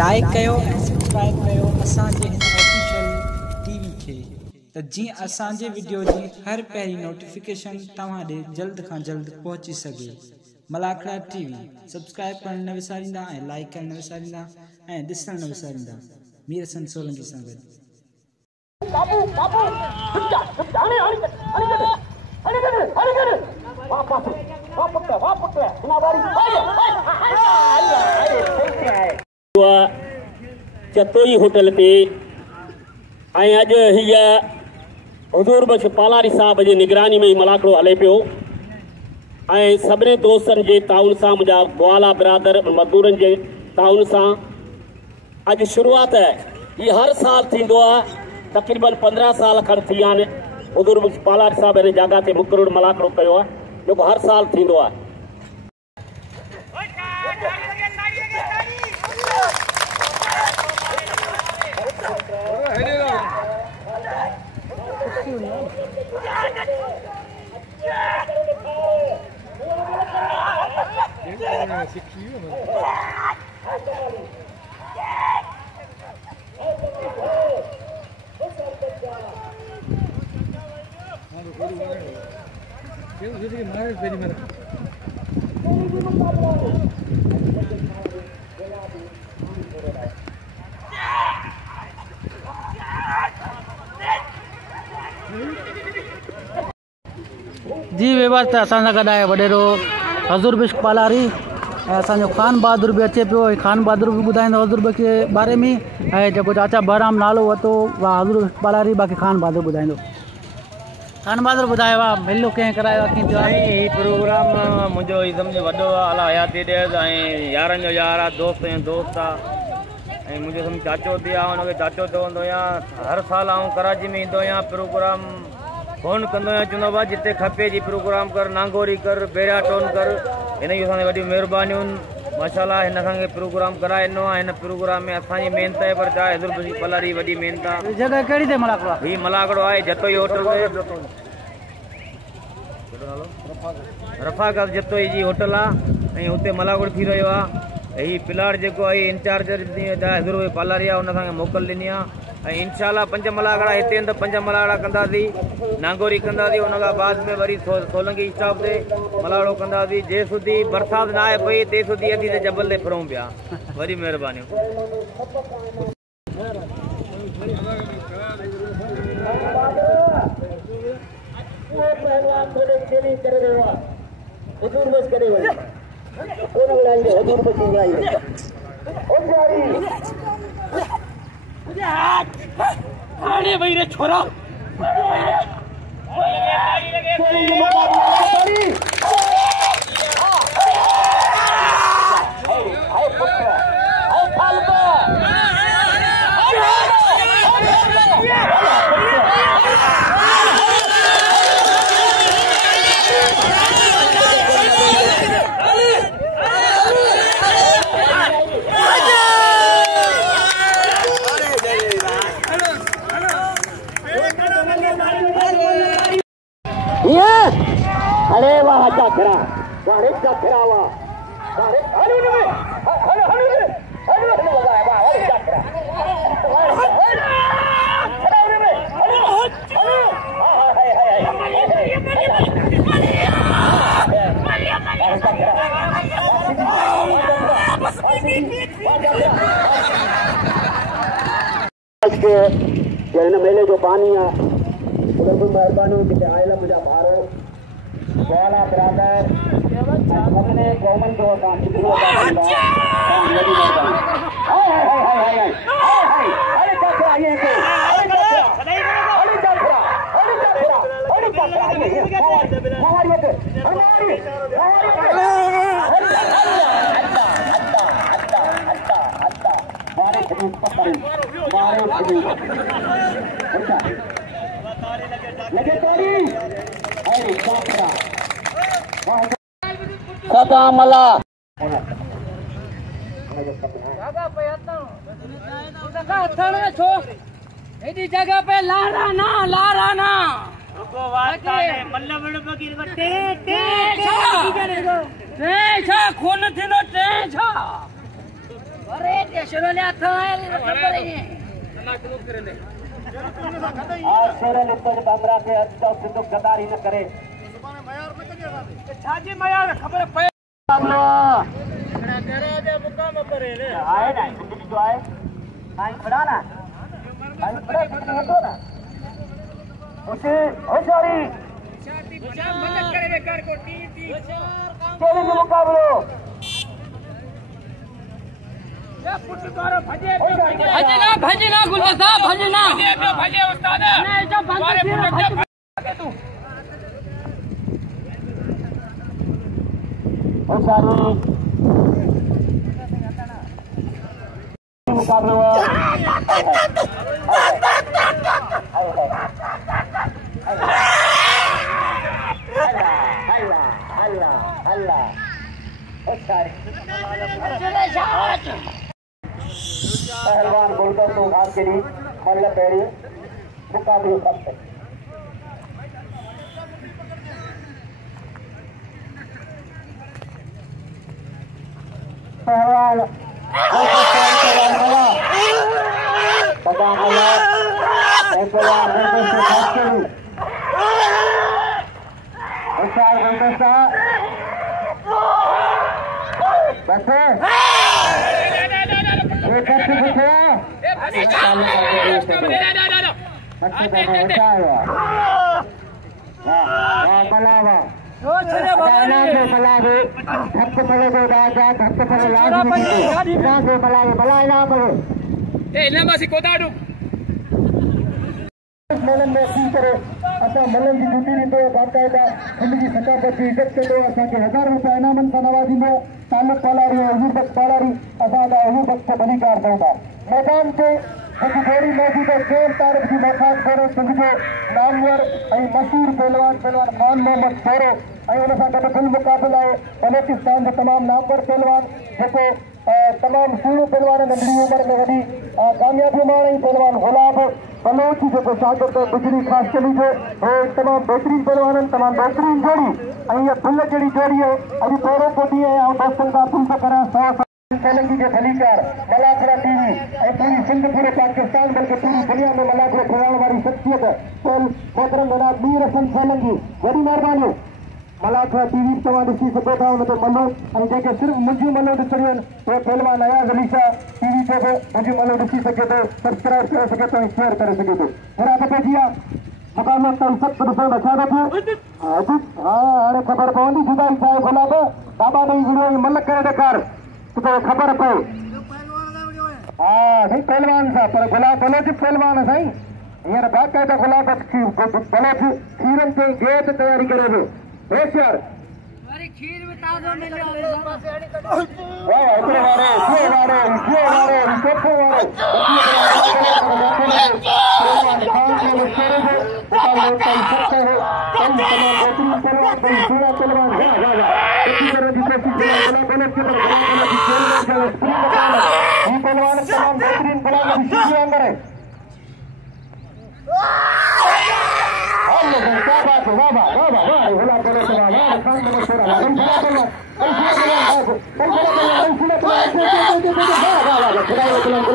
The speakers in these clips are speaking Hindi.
लाइक कयो ऐं सब्सक्राइब कयो असांजे हिन ऑफिशियल टीवी खे त जीअं असांजे वीडियो जी हर पहिरीं नोटिफिकेशन तव्हां ॾे जल्द खां जल्द पहुची सघे। मलाखड़ा टीवी सब्सक्राइब करण न विसारींदा ऐं लाइक करण न विसारींदा ऐं ॾिसण न विसारींदा। मीर हसन सोलंकी सां गॾु। चतोई होटल पे अज हीअ हुजूर बख्श पालारी साहब जी निगरानी में मलाखड़ो हले पियो ऐं सभिनी दोस्तनि जे ताउन सां मुंहिंजा ग्वाला बिरादर मज़दूरनि जे ताउन सां अॼु शुरूआत ये हर साल थींदो आहे। तक़रीबन 15 साल खनि थी विया आहिनि हुजूर बख्श पालारी साहब हिन जॻह ते मुक़ररु मलाखड़ो कयो आहे जेको हर साल थींदो आहे। जी व्यवस्था असां सां गॾु आहे वॾेरो हुजूर बख्श पालारी ऐं असांजो खान बहादुर बि अचे पियो। खान बहादुर बि ॿुधाईंदो हुजूर बख्श जे बारे में ऐं जेको चाचा बहराम नालो वरितो उहा हुजूर बख्श पालारी बाक़ी खान बहादुर ॿुधाईंदो। खान बहादुर ॿुधायो आहे मेलो कंहिं करायो आहे कीअं थियो आहे? ही प्रोग्राम मुंहिंजो ई सम्झो वॾो आहे अला हयाती ॾियसि ऐं यारनि जो यार आहे दोस्त ऐं दोस्त आहे ऐं मुंहिंजो सम्झो चाचो थी आहे हुनखे चाचो चवंदो आहियां। हर साल आउं कराची में ईंदो आहियां प्रोग्राम फोन कंदो आहियां चवंदो आहे जिते खपे जी प्रोग्राम कर नांगोरी कर बेरिया टोन कर। हिन जी असांखे वॾियूं महिरबानियूं माशाल्लाह। हिन खां प्रोग्राम कराए ॾिनो आहे। हिन प्रोग्राम में असांजी महिनत आहे पर छा हुजूर बख्श पालारी वॾी महिनत आहे। जॻह कहिड़ी अथई मलाखड़ो? ही मलाखड़ो आहे जतोई होटल रफ़ाकत जतोई जी होटल आहे ऐं हुते मलाखड़ो थी रहियो आहे। ही प्लाट जेको आहे इंचार्ज हुजूर बख्श पालारी आहे हुन असांखे मोकल ॾिनी आहे ऐं इंशाल्लाह 5 मलाखड़ा हिते आहिनि त 5 मलाखड़ा कंदासीं नांगोरी कंदासीं। उन खां बाद में वरी सोलंकी स्टॉप ते मलाखड़ो कंदासीं। जे सुधी बरसाति न आहे पई ते सुधी अधी ते जबल ते फिरूं पिया। वरी महिरबानियूं। अरे भाई रे छोरा अरे वाह जाखरा वाह जाखरा वाह अरे मेले जो पानी आहे मेहरबानी किथे आयल मुंहिंजा भारो ग्वाला बिरादर अपने कौमन जो सदामला जगह पे लाराना रुको वास्ता है मल्लब बगीर टे टे टे छा खून थिनो टे छा अरे बाबरा के सिंधु गद्दारी न करे छाजी मयार खबर पे आए ना जिंदगी जो आए साईं खड़ा ना साईं खड़ा तो ना उसे होशियारी मदद करे बेकार को टी चले जो मुकाबलो या पुटकारो भजे भजना गुल्ला साहब भजना भजे उस्ताद नहीं जो बारे पुटक के तू होशियारी मुकाबलो पहलवान गोलकर तो भाग के लिए मल्ल पैरी मुकाबले करते पहलवान मलन की ड्यूटी ॾींदो बाक़ाइदा हुनजी सकाफ़त जी इज़त कंदो असांखे 1000 रुपया इनामनि सां नवाज़ींदो तालुक पालारी हज़ूर बख़्श पालारी असांजा हज़ूर बख़्श खे भलीकार कंदा मैदान ते जेकी जोड़ी मौजूद है केर तारीख़ जी मफ़ाद करो सिंध जो नामवर ऐं मशहूर पहलवान खान मोहम्मद सोरो ऐं उन सां गॾु कुल मुक़ाबिल आहे बलोचिस्तान जो तमामु नामवर पहलवान जेको तमामु सुहिणो पहलवान नंढड़ी उमिरि में वॾी कामयाबी माणी पहलवान गुलाब बलोच जो शागिर्द बिजली खास चली जो तमाम बेहतरीन पहलवान तमाम बेहतरीन जोड़ी फुल जी जोड़ी है अभी पहिरों को ॾींहुं ऐं दोस्तनि खां अपील थो करां सोलंकी के भलीकार मलाखड़ा टीवी पूरी सिंध पूरे पाकिस्तान बल्कि पूरी दुनिया में मलाखड़ो खिलाइण वारी शख्सियत मोहतरम जनाब मीर हसन सोलंकी वॾी महिरबानी मलाखड़ा टीवी तव्हां ॾिसी सघो था हुन ते मलो ऐं जेके सिर्फ़ु मुंहिंजियूं मलो ॾिसणियूं आहिनि उहे पहलवान अयाज़ अली शाह टीवी ते बि मुंहिंजियूं मलो ॾिसी सघे थो सब्सक्राइब करे सघे थो ऐं शेयर करे सघे थो हेॾा पइजी आहे मुक़ाबिला ताईं सभु ॾिसण छा थो थिए हा हाणे ख़बर पवंदी जुदाई छा आहे गुलाब बाबा ॾेई विड़ियो मल करे ॾेखार किथे ख़बर पए हा साईं पहलवान सां पर गुलाब बलोच पहलवान साईं हींअर बाक़ाइदा गुलाब बलोच खीरनि ते गेट तयारी करे पियो होशियार खीर में ताज़ो मिलियो वाह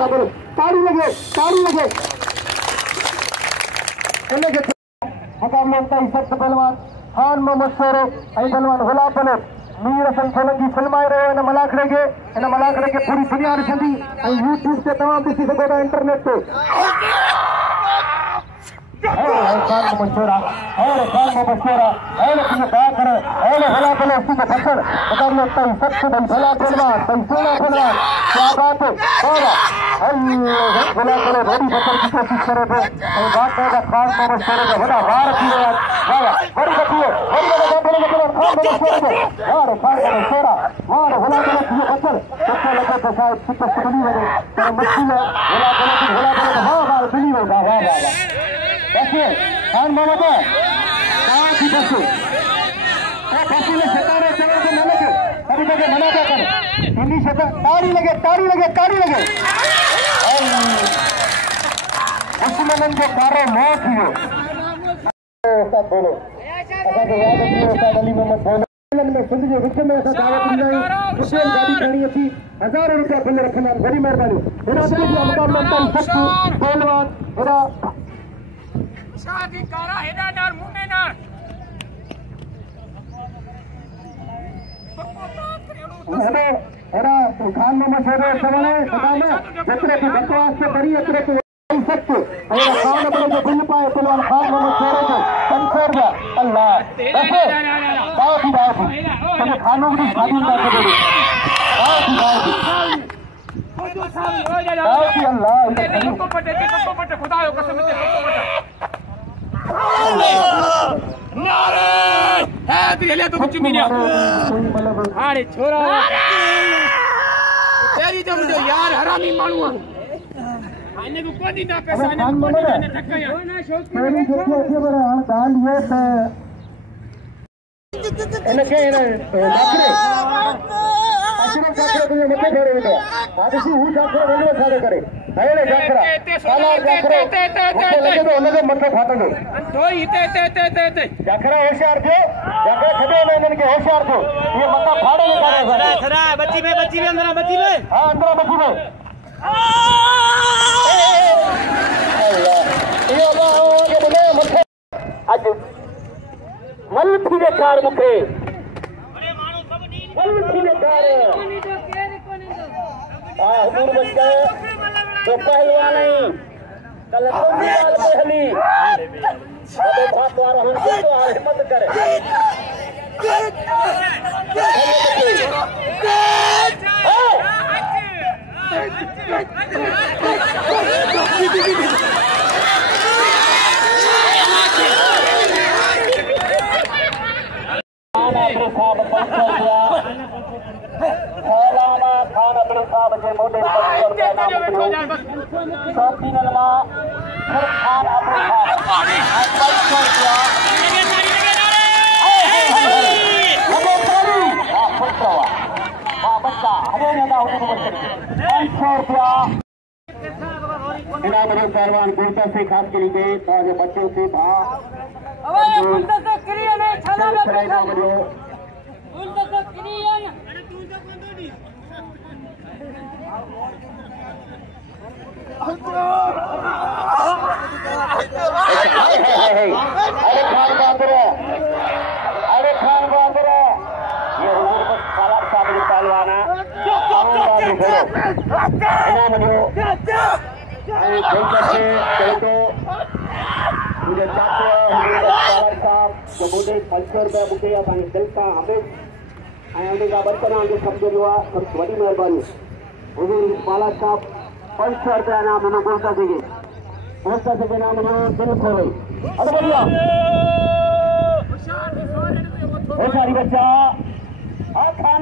हिकिड़ो ताड़ी लगे मुकाबले ताईं सख्त पहलवान खान मोहम्मद सोरो ऐं पहलवान गुलाब बलोच मीर हसन सोलंकी फिल्माए रहियो इन मलाखड़े खे पूरी दुनिया ॾिसंदी ऐं यूट्यूब ते तव्हां ॾिसी सघो था इंटरनेट ते खान मोहम्मद सोरा गुलाब बलोच फसल मुकाबले ताईं सख्त भला पहलवान सुहिणा पहलवान क्या बात है गुलाब बलोच वॾी फसल की कोशिश करे पियो ऐं बाक़ाइदा खान मोहम्मद सोरे जा वॾा वार थी विया खान मोहम्मद मना क्या करे ताड़ी लगे दुश्मननि जो कारो मौत थी वियो बोलो असांखे यादि अची वियो अली मोहम्मद बोलो सिंध जे विच में असां दावत ॾींदा आहियूं हुसैन गाॾी खणी अची हज़ारों रुपया बिल रखंदा आहिनि वॾी महिरबानी हेॾा मुक़ाबला पहलवान हेॾा शादी कारा हेॾा डर मुंडे डर हेॾा खान मोहम्मद शेर सवाल जेतिरे खे बकवास से करी एतिरे खे सच खान अपने जो बिल पाए पहलवान खान मोहम्मद शेर जो 500 रुपया अल्लाह खानों की शादी ना करो खुदा कसम हाणे छोरा तेरी जो मुंहिंजो यार हरामी माण्हू आहे हिन को कोन ॾींदा पैसा हिन को कोन ॾींदा ठकया इनके मथे फेरे वेंदो आहे ॾिसी हू जाखरो वेंदो छाड़े करे अहिड़े जाखरा हुनजो मथो फाटंदो जाखरा होशियार थियो जाखरा छॾे न हिननि खे होशियार थियो इहे मथां फाड़े में बची में अंदर बची में हा अंदर बची में इहो मथे अॼु मल थी ॾेखार मूंखे मल थी ॾेखार हा हुजूर बच्चा तो पहलवान नहीं कल कोई बाल पे हली अबे भात वाला हम तो हिम्मत करे खान अपने साहब जे मोटे खान अपने पहलवान गुरता से खास के लिए बच्चों से अरे खान बहादुर अरे खान बहादुर ये हुजूर बस सालार साहब जो पहलवान है मुझे चाचो सालार साहब जो मुझे 500 रुपया बुके असांखे दिलि सां हमें ऐं उन जा बर्तन जो सम्झो वॾी महिरबानी हुजूर सालार साहब 500 रुपया नाम हिन गुरता के नाम दिल खोलो अरे बढ़िया होशियारी बच्चा खान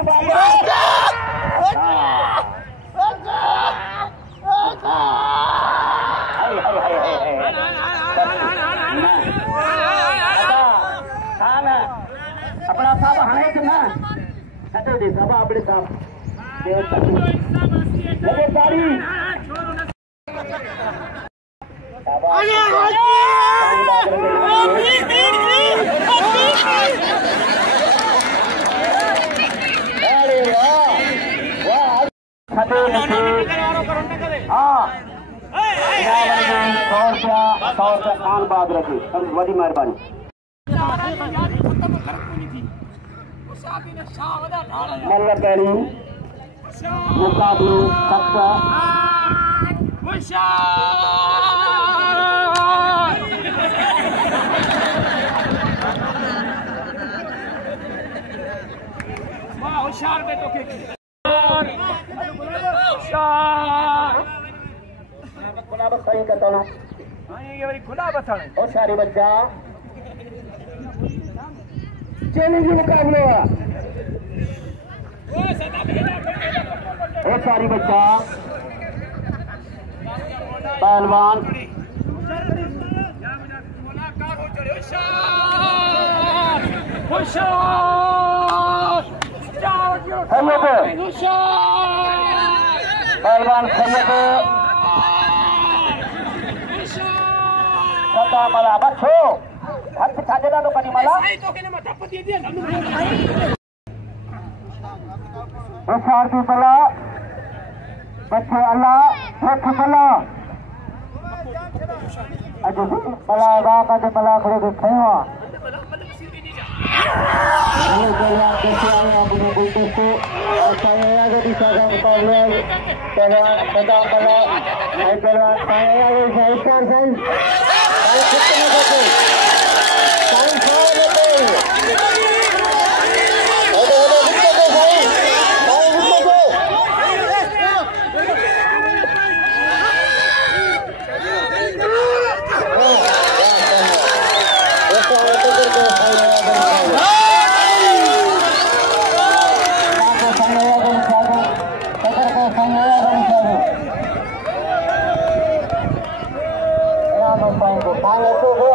खान अपना साहब हाणे ना हटो दे साहब अपने साहब लगे सारी खान बहादुर की बड़ी मेहरबानी मल पहिरीं मुक़ाबलो सख़्त होशियार बेटो के खुला बस सही कहता ना ये वाली खुला बथण होशियारी बच्चा चैलेंज मुकाबला होशियारी बच्चा पहलवान पहलवान सैयद सता मला बच्चो हथ छाजेला तो कनी मला होशियार की बला बच्चे अल्लाह रख बला अज बला रात अज बला खड़े देखे हुआ अपने बूटे से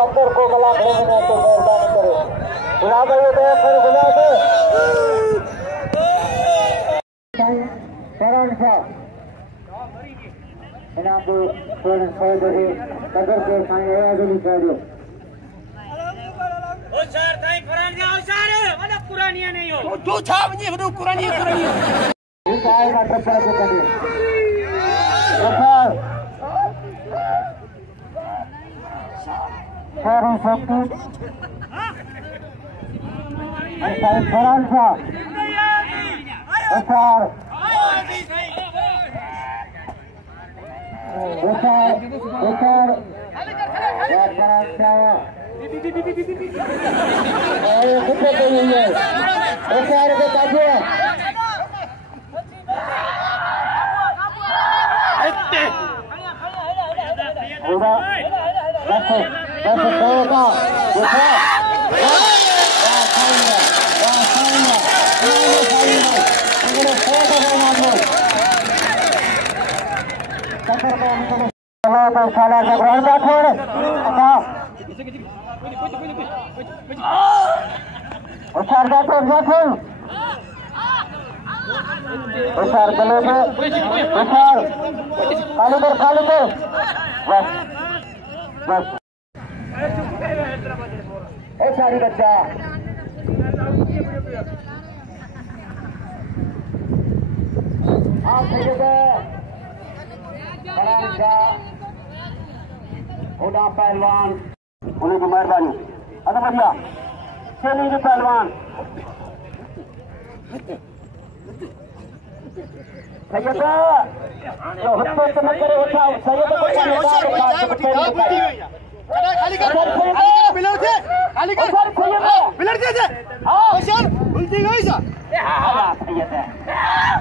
अंदर को गला खड़े तो मेहरबानी करो बुला दो फिर बुला दो करण साहब इनाम को थोड़े दे कदर के साईं आगली कर दो ओ सर ताई फरान जा ओ सर वडा पुरानी नहीं हो तू छा वने वडो पुरानी ठीक आएगा टप्पा को करे Sorry, Sakti. Saya Faransa. Besar. Besar. Ya Faransa. Ayo kita tunggu. Besar ke kaje. Udah. Masuk. Masuk bola. Besar. साला जबरान का छोड़ उसार का छोड़ उसार चले थे उसार खाली कर बस बस सारी बच्चा आप होना पहलवान उन्हें की मेहरबानी अरे बढ़िया चलिए पहलवान सैयद जो हुक्म न करे उठा सैयद को खाली कर बिलर दे खाली कर बिलर दे हां होशियार उल्टी गई सा हां सैयद